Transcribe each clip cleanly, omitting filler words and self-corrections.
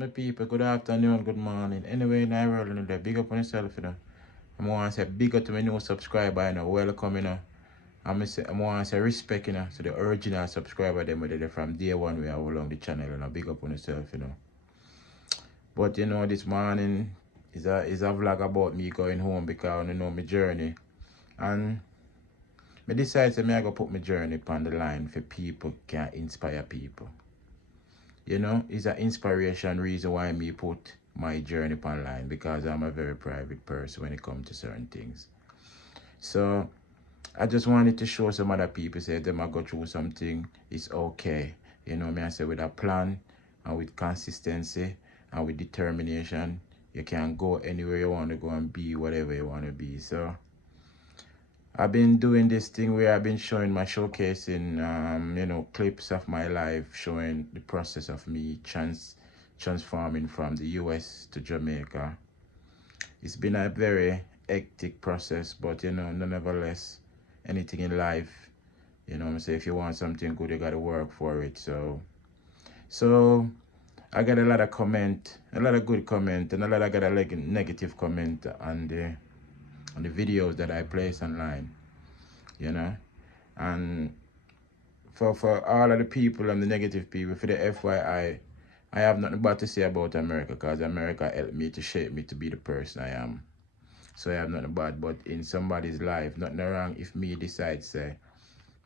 my people. Good afternoon, good morning. Anyway, in our world, big up on yourself, I'm want to say big up to my new subscriber, welcome, I want to say respect, to the original subscriber, them with it from day one we have along the channel, big up on yourself. But, this morning is a vlog about me going home because, my journey. And I decided to I go put my journey on the line for people can inspire people. It's an inspiration reason why me put my journey online because I'm a very private person when it comes to certain things. So I just wanted to show some other people say them I go through something, it's okay. Me I say with a plan and with consistency and with determination, you can go anywhere you want to go and be whatever you want to be. So I've been doing this thing where I've been showing my showcasing, clips of my life, showing the process of me transforming from the US to Jamaica. It's been a very hectic process, but nonetheless, anything in life, I'm say if you want something good, you gotta work for it. So I got a lot of comment, a lot of good comment, and I got a negative comment on the videos that I place online. And for all of the people and the negative people, for the I have nothing bad to say about America because America helped me to shape me to be the person I am. So I have nothing bad, but in somebody's life, nothing wrong if me decide say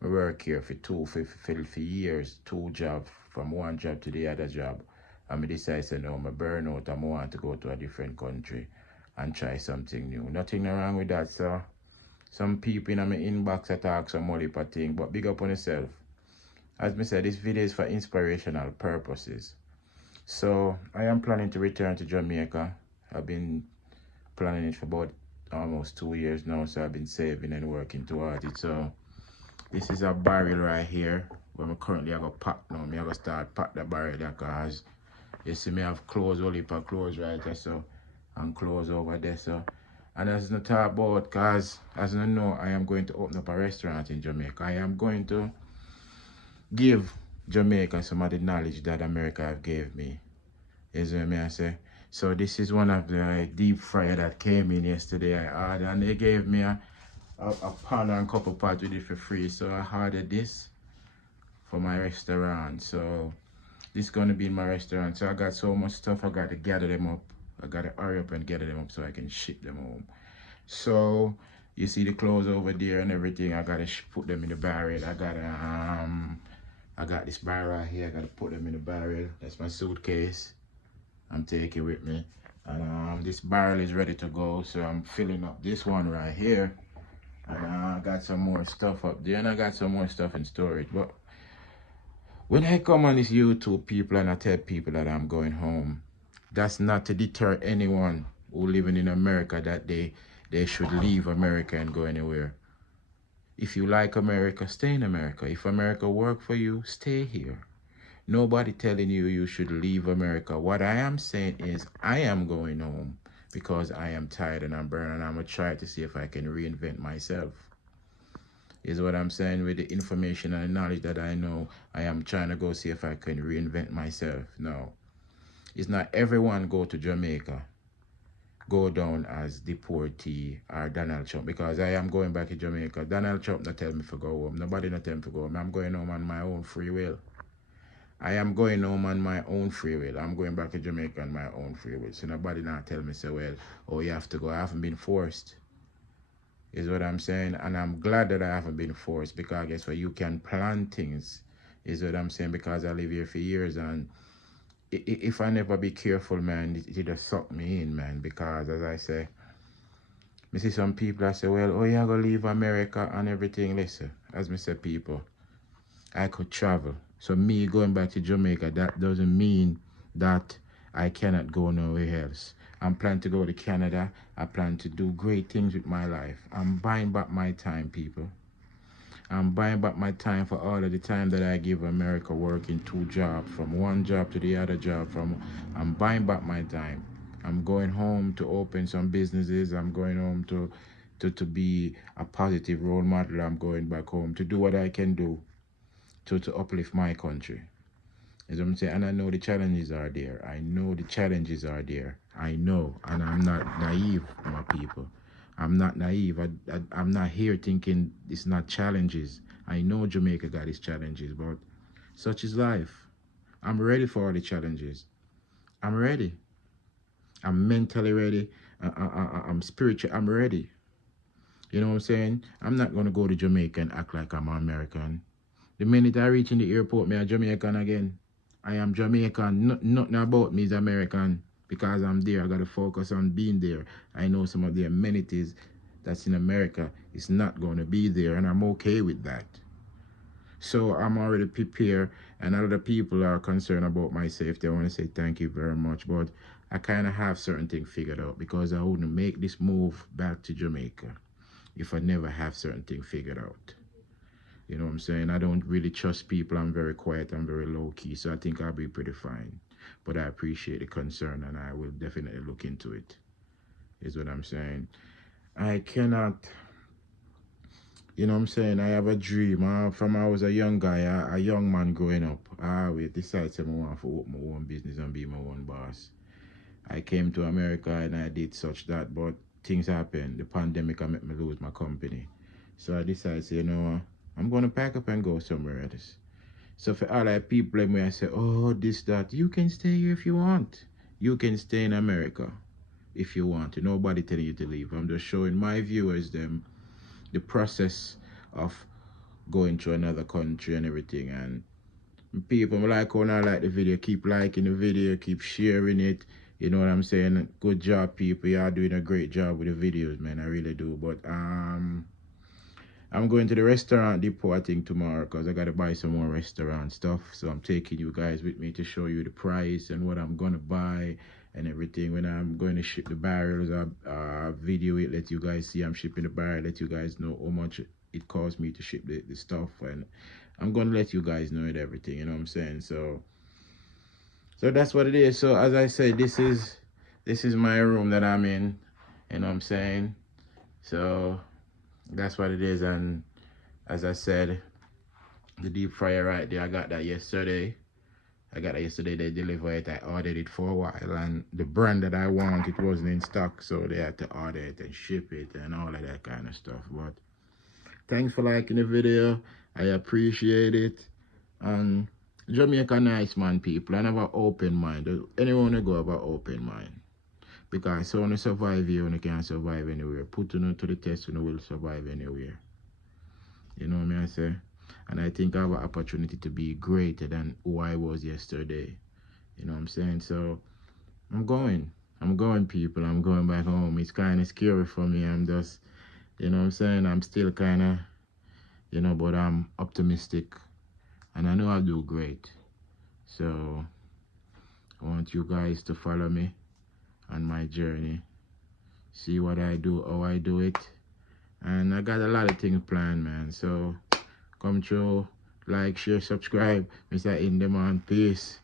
I work here for years, two jobs, from one job to the other job, and I decide say no, I burn out and I want to go to a different country and try something new. Nothing wrong with that, so some people in my inbox attack some more type of thing, but big up on yourself. As I said, this video is for inspirational purposes. So I am planning to return to Jamaica. I've been planning it for about almost 2 years now, so I've been saving and working towards it. So this is a barrel right here where I'm currently I go pack now. I go start pack the barrel there because you see me have clothes, only for clothes right there, so and clothes over there. So and as no talk about, cause as you know, I am going to open up a restaurant in Jamaica. I am going to give Jamaica some of the knowledge that America have gave me. Is what I say. So this is one of the deep fryer that came in yesterday. I ordered and they gave me a pan and couple pots with it for free. So I ordered this for my restaurant. So this is gonna be in my restaurant. So I got so much stuff, I got to gather them up. I gotta hurry up and gather them up so I can ship them home. So you see the clothes over there and everything. I gotta put them in the barrel. I got this barrel right here. I gotta put them in the barrel. That's my suitcase I'm taking with me. And this barrel is ready to go. So I'm filling up this one right here. And I got some more stuff up there. And I got some more stuff in storage. But when I come on this YouTube, people, and I tell people that I'm going home, that's not to deter anyone who living in America that they should leave America and go anywhere. If you like America, stay in America. If America work for you, stay here. Nobody telling you you should leave America. What I am saying is I am going home because I am tired and I'm burned and I'm going to try to see if I can reinvent myself. Is what I'm saying. With the information and the knowledge that I know, I am trying to go see if I can reinvent myself. No. It's not everyone go to Jamaica, go down as deportee or Donald Trump, because I am going back to Jamaica. Donald Trump not tell me to go home. Nobody not tell me to go home. I'm going home on my own free will. I am going home on my own free will. I'm going back to Jamaica on my own free will. So nobody not tell me, say, well, oh, you have to go. I haven't been forced. Is what I'm saying. And I'm glad that I haven't been forced, because I guess what, you can plan things. Is what I'm saying, because I live here for years, and if I never be careful, man, it just suck me in, man. Because as I say, I see some people that say, well, oh, you're going to leave America and everything. Listen, as I said, people, I could travel. So me going back to Jamaica, that doesn't mean that I cannot go nowhere else. I'm planning to go to Canada. I plan to do great things with my life. I'm buying back my time, people. I'm buying back my time for all of the time that I give America working two jobs, from one job to the other job. I'm buying back my time. I'm going home to open some businesses. I'm going home to be a positive role model. I'm going back home to do what I can do to uplift my country. Is what I'm saying. And I know the challenges are there. I know the challenges are there. I know. And I'm not naive, my people. I'm not naive. I'm not here thinking it's not challenges. I know Jamaica got its challenges, but such is life. I'm ready for all the challenges. I'm ready. I'm mentally ready. I'm spiritual. I'm ready. You know what I'm saying? I'm not going to go to Jamaica and act like I'm American. The minute I reach in the airport, me a Jamaican again. I am Jamaican. Nothing about me is American. Because I'm there, I got to focus on being there. I know some of the amenities that's in America is not going to be there, and I'm okay with that. So I'm already prepared, and a lot of people are concerned about my safety. I want to say thank you very much, but I kind of have certain things figured out because I wouldn't make this move back to Jamaica if I never have certain things figured out. You know what I'm saying? I don't really trust people. I'm very quiet. I'm very low key. So I think I'll be pretty fine. But I appreciate the concern and I will definitely look into it, is what I'm saying. I cannot, you know what I'm saying? I have a dream. From I was a young guy, a young man growing up. I always decided to want to open my own business and be my own boss. I came to America and I did such that, but things happened. The pandemic I made me lose my company. So I decided, you know, I'm going to pack up and go somewhere else. So for all that people like me, I say, oh, this, that, you can stay here if you want. You can stay in America if you want. Nobody telling you to leave. I'm just showing my viewers them the process of going to another country and everything. And people like when I like the video, keep liking the video, keep sharing it. You know what I'm saying? Good job, people. Y'all doing a great job with the videos, man. I really do. But I'm going to the restaurant depot, I think, tomorrow because I got to buy some more restaurant stuff. So I'm taking you guys with me to show you the price and what I'm going to buy and everything. When I'm going to ship the barrels, I'll video it, let you guys see I'm shipping the barrel, let you guys know how much it costs me to ship the stuff. And I'm going to let you guys know it, everything, you know what I'm saying? So that's what it is. So as I said, this is my room that I'm in, you know what I'm saying? So that's what it is. And as I said, the deep fryer right there, I got that yesterday. They delivered it. I ordered it for a while, and the brand that I want, it wasn't in stock, so they had to order it and ship it and all of that kind of stuff. But thanks for liking the video. I appreciate it. And Jamaica nice, man, people. I have an open mind. Anyone who go have an open mind. Because so when you survive here, you can't survive anywhere. Put you to the test, you will survive anywhere. You know what I say? And I think I have an opportunity to be greater than who I was yesterday. You know what I'm saying? So I'm going. I'm going, people. I'm going back home. It's kind of scary for me. I'm just, you know what I'm saying? I'm still kind of, but I'm optimistic. And I know I'll do great. So I want you guys to follow me on my journey. See what I do, how I do it. And I got a lot of things planned, man. So come through, like, share, subscribe. Mr. Indeman, peace.